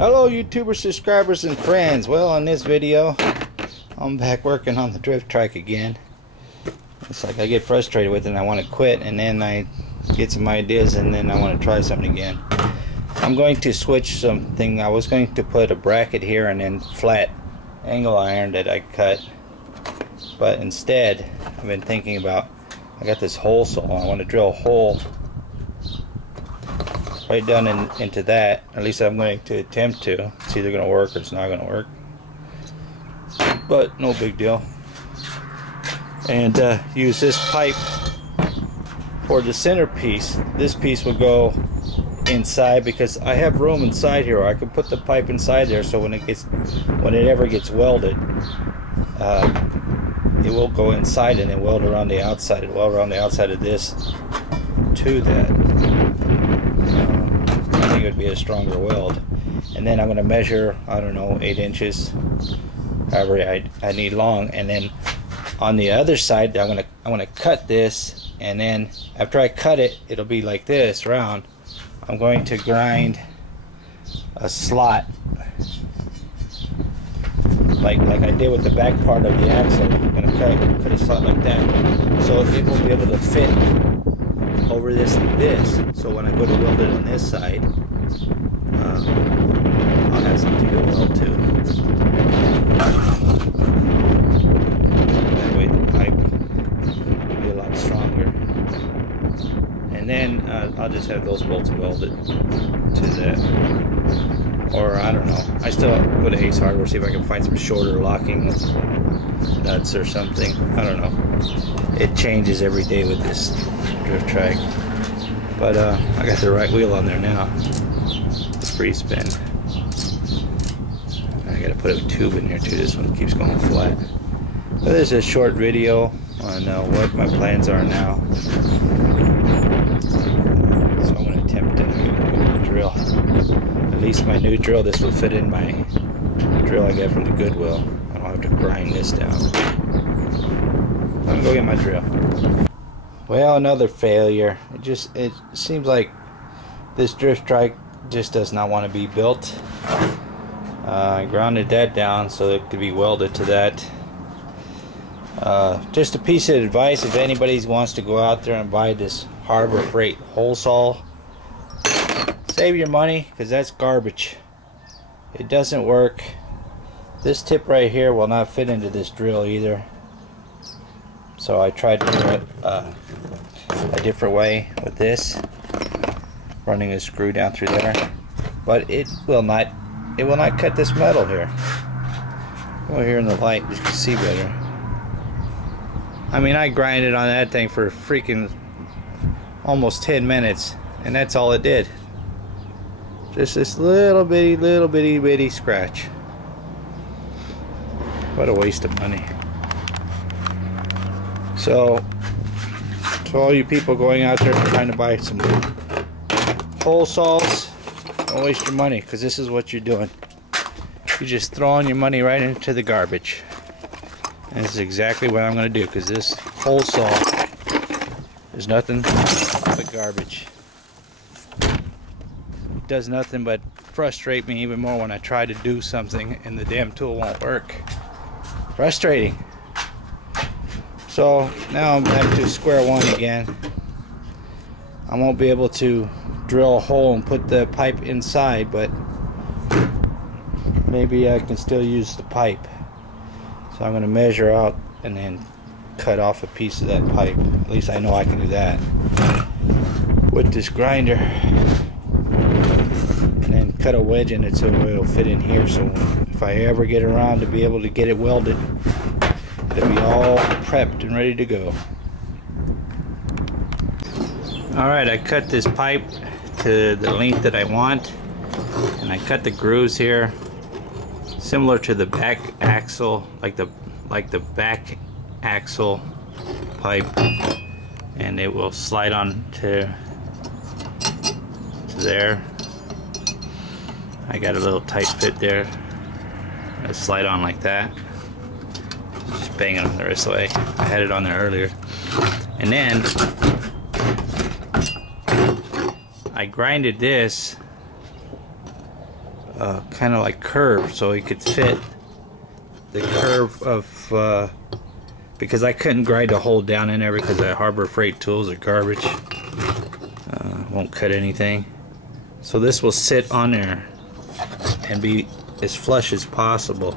Hello YouTuber subscribers and friends. Well, in this video I'm back working on the drift trike again. It's like I get frustrated with it and I want to quit, and then I get some ideas and then I want to try something again. I'm going to switch something. I was going to put a bracket here and then flat angle iron that I cut, but instead I've been thinking about, I got this hole saw. I want to drill a hole right down into that. At least I'm going to attempt to. It's either going to work or it's not going to work, but no big deal. And use this pipe for the centerpiece. This piece will go inside because I have room inside here. I can put the pipe inside there, so when it ever gets welded, it will go inside and then weld around the outside. Weld around the outside of this to that. I think it would be a stronger weld. And then I'm going to measure, I don't know, 8 inches, however I need long. And then on the other side, I'm gonna cut this, and then after I cut it, it'll be like this, round. I'm going to grind a slot, like I did with the back part of the axle. I'm gonna cut a slot like that, so it will be able to fit over this like this. So when I go to weld it on this side, I'll have something to weld to. That way the pipe will be a lot stronger. And then I'll just have those bolts welded to that. Or I don't know. I still go to Ace Hardware, see if I can find some shorter locking nuts or something. I don't know. It changes every day with this drift trike. But I got the right wheel on there now. The free spin. I gotta put a tube in here too. This one keeps going flat. But this is a short video on what my plans are now. So I'm gonna attempt to drill. At least my new drill. This will fit in my drill I got from the Goodwill. I don't have to grind this down. I'm gonna go get my drill. Well, another failure. It seems like this drift trike just does not want to be built. I grounded that down so it could be welded to that. Just a piece of advice: if anybody wants to go out there and buy this Harbor Freight hole saw, save your money, because that's garbage. It doesn't work. This tip right here will not fit into this drill either. So I tried to do it a different way with this, running a screw down through there, but it will not cut this metal here. Go here in the light, you can see better. I mean, I grinded on that thing for freaking almost 10 minutes, and that's all it did. Just this little bitty scratch. What a waste of money. So all you people going out there trying to buy some hole saws, don't waste your money, because this is what you're doing. You're just throwing your money right into the garbage. And this is exactly what I'm going to do, because this hole saw is nothing but garbage. It does nothing but frustrate me even more when I try to do something and the damn tool won't work. Frustrating. So now I'm back to square one again. I won't be able to drill a hole and put the pipe inside, but maybe I can still use the pipe. So I'm going to measure out and then cut off a piece of that pipe. At least I know I can do that with this grinder. And then cut a wedge in it so it'll fit in here, so if I ever get around to be able to get it welded, it'll be all prepped and ready to go. Alright, I cut this pipe to the length that I want, and I cut the grooves here similar to the back axle, like the back axle pipe, and it will slide on to there. I got a little tight fit there. It'll slide on like that. Just bang it on there this way. I had it on there earlier. And then I grinded this kind of like curved, so it could fit the curve of because I couldn't grind a hole down in there because the Harbor Freight tools are garbage. Won't cut anything. So this will sit on there and be as flush as possible.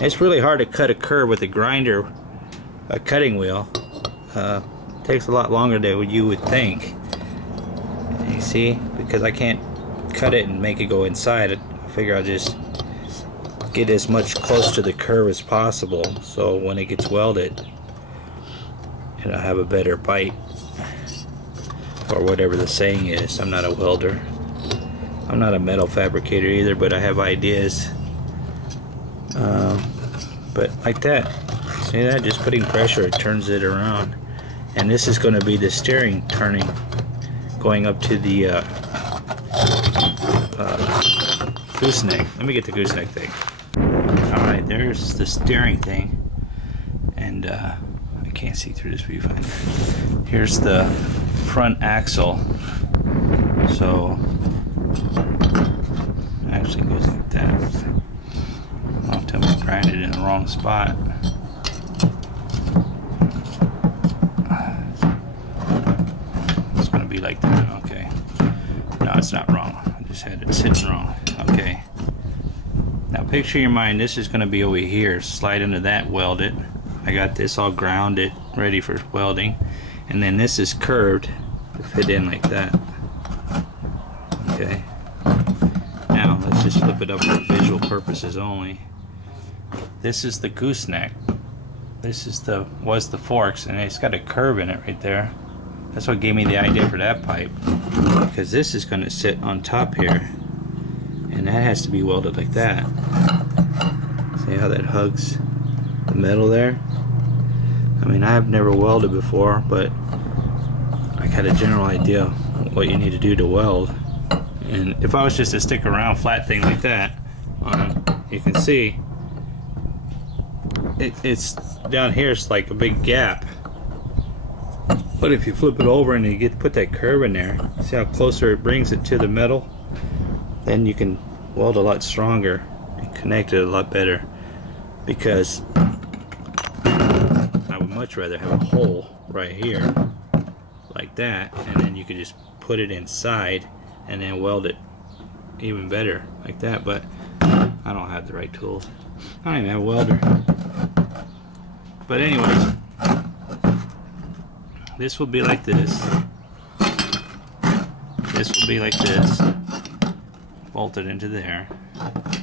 It's really hard to cut a curve with a grinder, a cutting wheel. Takes a lot longer than you would think. You see, because I can't cut it and make it go inside. I figure I'll just get as much close to the curve as possible, so when it gets welded, it'll have a better bite, or whatever the saying is. I'm not a welder. I'm not a metal fabricator either, but I have ideas. But like that, see that? Just putting pressure, it turns it around. And this is going to be the steering turning, going up to the gooseneck. Let me get the gooseneck thing. Alright, there's the steering thing. And I can't see through this viewfinder. Here's the front axle. So it actually goes like that. I'll tell me I grinded it in the wrong spot. It's gonna be like that, okay. No, it's not wrong. I just had it sitting wrong. Okay. Now picture your mind, this is gonna be over here. Slide into that, weld it. I got this all grounded, ready for welding. And then this is curved to fit in like that. Okay. Now let's just flip it up for visual purposes only. This is the gooseneck. This is was the forks, and it's got a curve in it right there. That's what gave me the idea for that pipe, because this is going to sit on top here, and that has to be welded like that. See how that hugs the metal there? I mean, I have never welded before, but I got a general idea what you need to do to weld. And if I was just to stick around flat thing like that, you can see it's down here. It's like a big gap. But if you flip it over and you put that curve in there, see how closer it brings it to the metal? Then you can weld a lot stronger and connect it a lot better. Because I would much rather have a hole right here like that, and then you could just put it inside and then weld it even better like that. But I don't have the right tools. I don't even have a welder. But anyways, this will be like this. This will be like this. Bolted into there.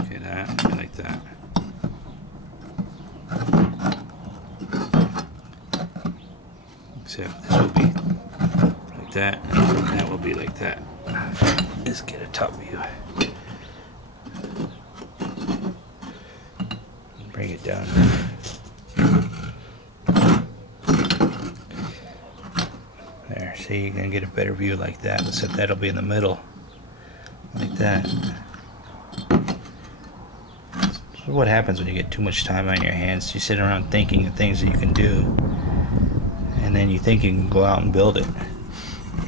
Okay, that, like that. Except this will be like that, and that will be like that. Let's get a top view. Bring it down. There, see, you can get a better view like that, except that'll be in the middle. Like that. So what happens when you get too much time on your hands? You sit around thinking of things that you can do, and then you think you can go out and build it.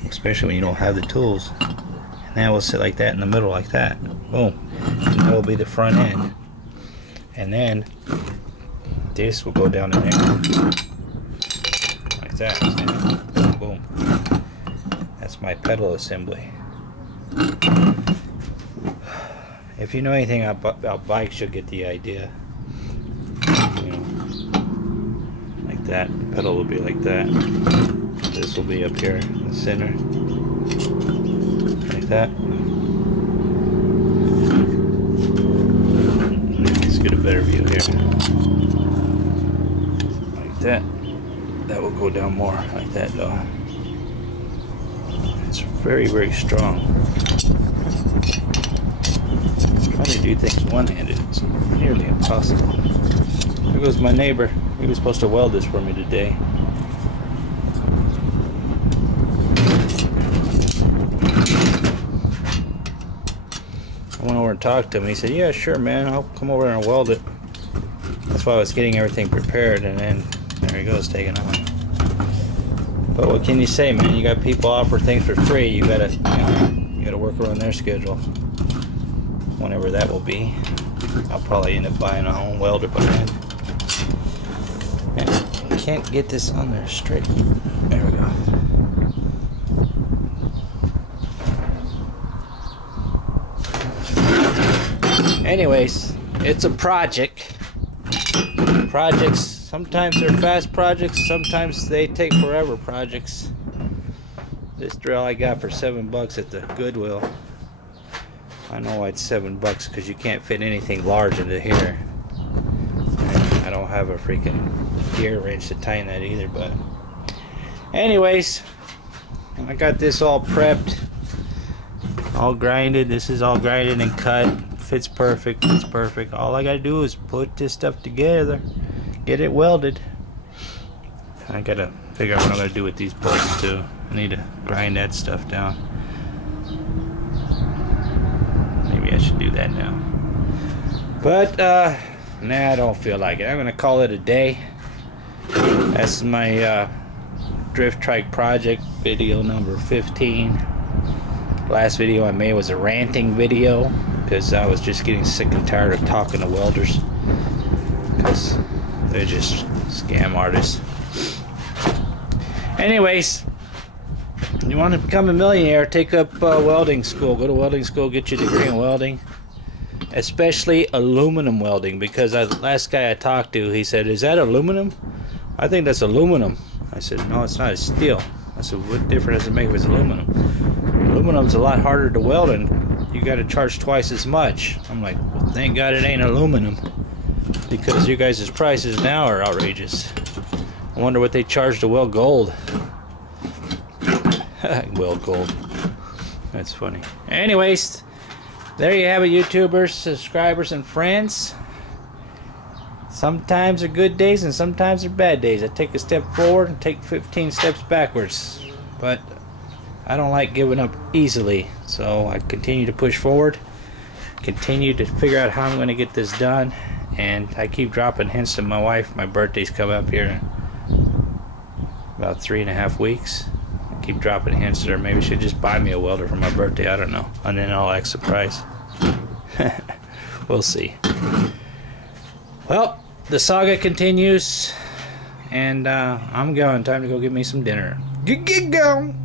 Especially when you don't have the tools. And that will sit like that in the middle, like that. Boom. And that will be the front end. And then this will go down in there. Like that. See? Boom. That's my pedal assembly. If you know anything about bikes, you'll get the idea. You know, like that. The pedal will be like that. This will be up here in the center. Like that. Let's get a better view here. Like that. That will go down more like that though. It's very, very strong. Trying to do things one-handed, it's nearly impossible. There goes my neighbor. He was supposed to weld this for me today. I went over and talked to him. He said, yeah, sure, man, I'll come over and weld it. That's why I was getting everything prepared, and then there he goes, taking on. But what can you say, man? You got people offer things for free. You gotta work around their schedule. whenever that will be. I'll probably end up buying a own welder by then. And I can't get this on there straight. There we go. Anyways, it's a project. Projects, sometimes they're fast projects, sometimes they take forever projects. This drill I got for $7 at the Goodwill. I know why it's $7 because you can't fit anything large into here. And I don't have a freaking gear wrench to tighten that either, but anyways, I got this all prepped, all grinded. This is all grinded and cut. Fits perfect, fits perfect. All I gotta do is put this stuff together, get it welded. I gotta figure out what I'm gonna do with these bolts too. I need to grind that stuff down. Maybe I should do that now. But nah, I don't feel like it. I'm gonna call it a day. That's my drift trike project video number 15. Last video I made was a ranting video because I was just getting sick and tired of talking to welders because they're just scam artists. Anyways, you want to become a millionaire, take up welding school. Go to welding school, get your degree in welding, especially aluminum welding, because the last guy I talked to, he said, "Is that aluminum?" I think that's aluminum. I said, "No, it's not, it's steel." I said, "What difference does it make if it's aluminum?" Aluminum's a lot harder to weld and you got to charge twice as much. I'm like, well, thank God it ain't aluminum, because you guys' prices now are outrageous. I wonder what they charge to weld gold. Weld gold. That's funny. Anyways, there you have it, YouTubers, subscribers, and friends. Sometimes are good days and sometimes are bad days. I take a step forward and take 15 steps backwards. But I don't like giving up easily, so I continue to push forward, continue to figure out how I'm going to get this done, and I keep dropping hints to my wife. My birthday's coming up here in about 3.5 weeks. I keep dropping hints to her. Maybe she'll just buy me a welder for my birthday, I don't know, and then I'll act surprised. We'll see. Well, the saga continues, and I'm going. Time to go get me some dinner. Get going.